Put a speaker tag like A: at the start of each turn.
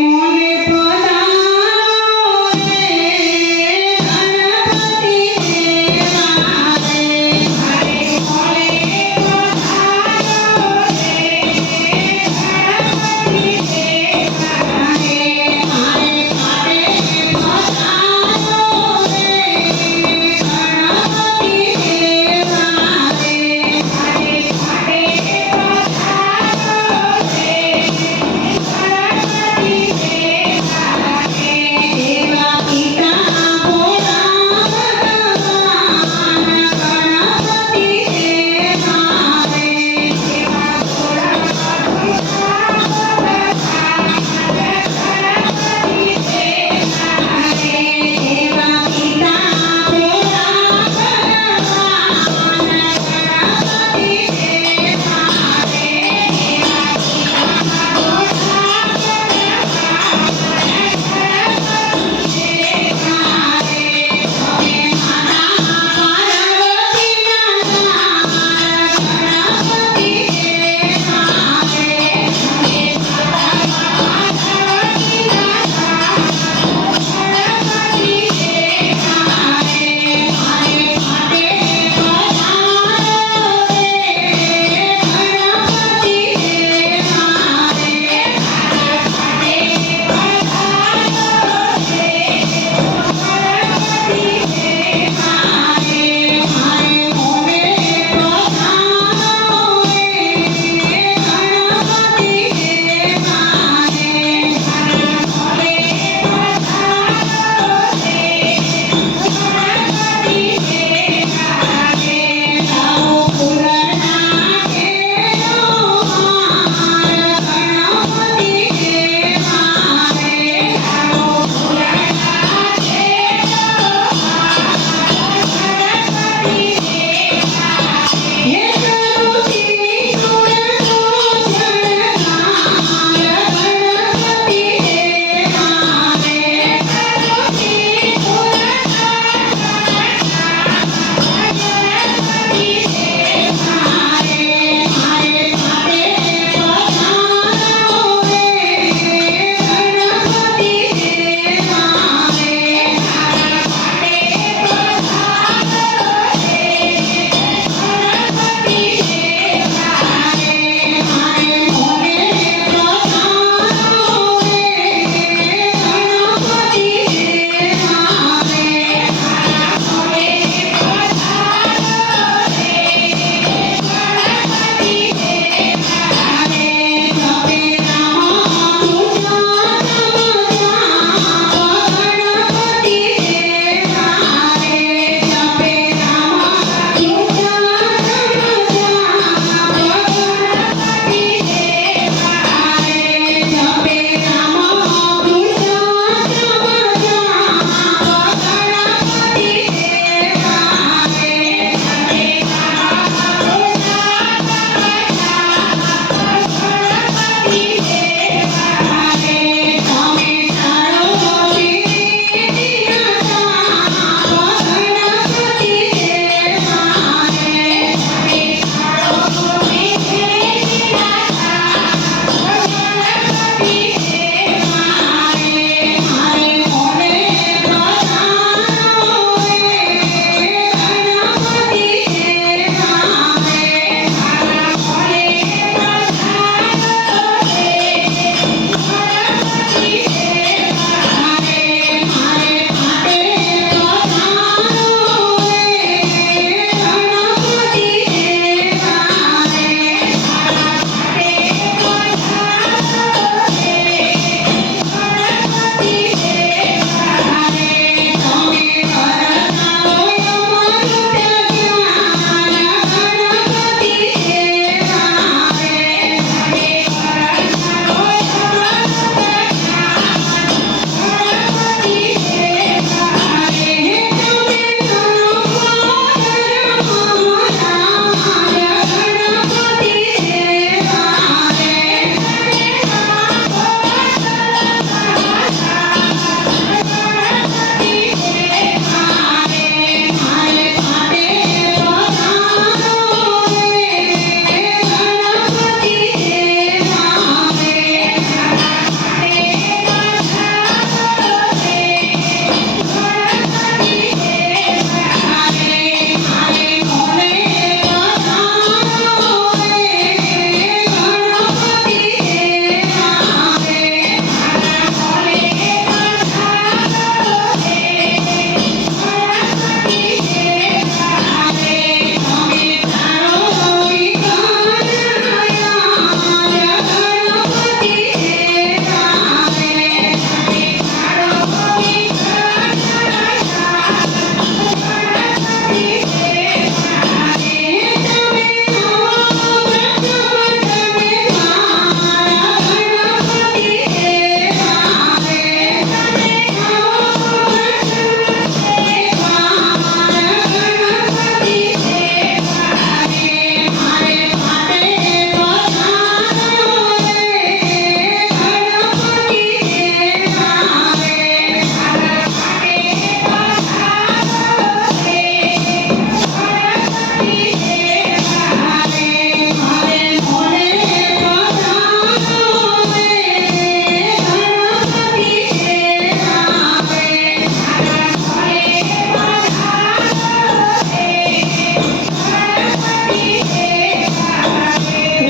A: muito